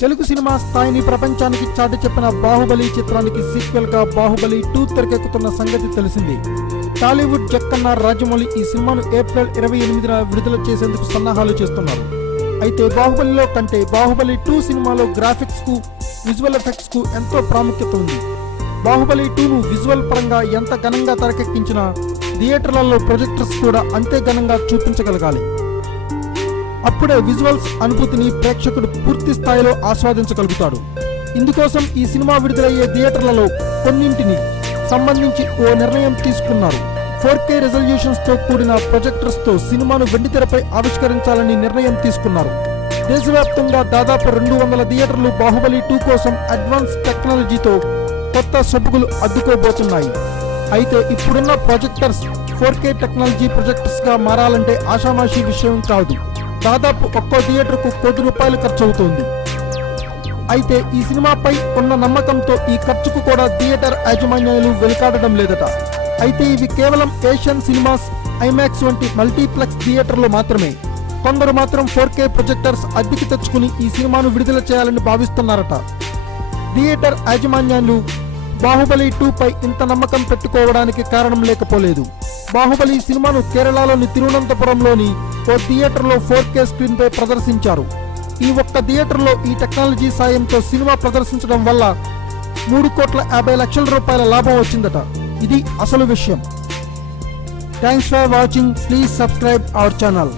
Telugu cinema స్థాయిని ప్రపంచానికి చాటి చెప్పిన బాహుబలి చిత్రానికి సీక్వెల్ గా బాహుబలి 2 తెరకెక్కుతున్న సంగతి తెలిసింది. టాలీవుడ్ జక్కన్న రాజమౌళి ఈ సినిమాను ఏప్రిల్ 28న విడుదల చేసేందుకు సన్నాహాలు చేస్తున్నారు. అయితే బాహుబలిలో కంటే బాహుబలి 2 సినిమాలో గ్రాఫిక్స్ కు విజువల్ ఎఫెక్ట్స్ కు ఎంతో ప్రాముఖ్యత ఉంది. బాహుబలి 2ను విజువల్ పరంగా ఎంత ఘనంగా తెరకెక్కించినా థియేటర్లలో ప్రొజెక్టర్స్ కూడా అంతే ఘనంగా చూపించగలగాలి. అప్పుడే విజువల్స్ అనుభూతిని ప్రేక్షకుడు పూర్తి స్థాయిలో ఆస్వాదించగలుగుతాడు. ఇందుకోసం ఈ సినిమా విడుదలయ్యే థియేటర్లలో కొన్నింటిని సంబంధించి ఓ నిర్ణయం తీసుకున్నారు. 4K రెజల్యూషన్స్ తో కూడిన ప్రొజెక్టర్స్ తో సినిమాను వెండితెరపై ఆవిష్కరించాలని నిర్ణయం తీసుకున్నారు. దేశవ్యాప్తంగా దాదాపు 200 థియేటర్లు బాహుబలి 2 కోసం అడ్వాన్స్ టెక్నాలజీతో కొత్త సబ్బుగులు అడ్డుకోబోతున్నాయి. అయితే ఇప్పుడున్న ప్రొజెక్టర్స్ 4K టెక్నాలజీ ప్రొజెక్టర్స్ గా మారాలంటే ఆషామాషీ విషయం కాదు. దాదాపు ఒక్కో థియేటర్కు ₹1,00,00,000 ఖర్చు అవుతోంది. అయితే ఈ సినిమాపై ఉన్న నమ్మకంతో ఈ ఖర్చుకు కూడా థియేటర్ యాజమాన్యాలు వెనుకాడడం లేదట. అయితే ఇవి కేవలం ఏషియన్ సినిమాస్, ఐమాక్స్ వంటి మల్టీప్లెక్స్ థియేటర్లు మాత్రమే. కొందరు మాత్రం 4K ప్రొజెక్టర్స్ అద్దెకి తెచ్చుకుని ఈ సినిమాను విడుదల చేయాలని భావిస్తున్నారట. థియేటర్ యాజమాన్యాలు బాహుబలి 2 పై ఇంత నమ్మకం పెట్టుకోవడానికి కారణం లేకపోలేదు. బాహుబలి సినిమాను కేరళలోని తిరువనంతపురంలోని ఓ థియేటర్లో 4K స్క్రీన్ పై ప్రదర్శించారు. ఈ ఒక్క థియేటర్లో ఈ టెక్నాలజీ సాయంతో సినిమా ప్రదర్శించడం వల్ల ₹3,50,00,000 లాభం వచ్చిందట. ఇది అసలు విషయం. Thanks for watching. Please subscribe our channel.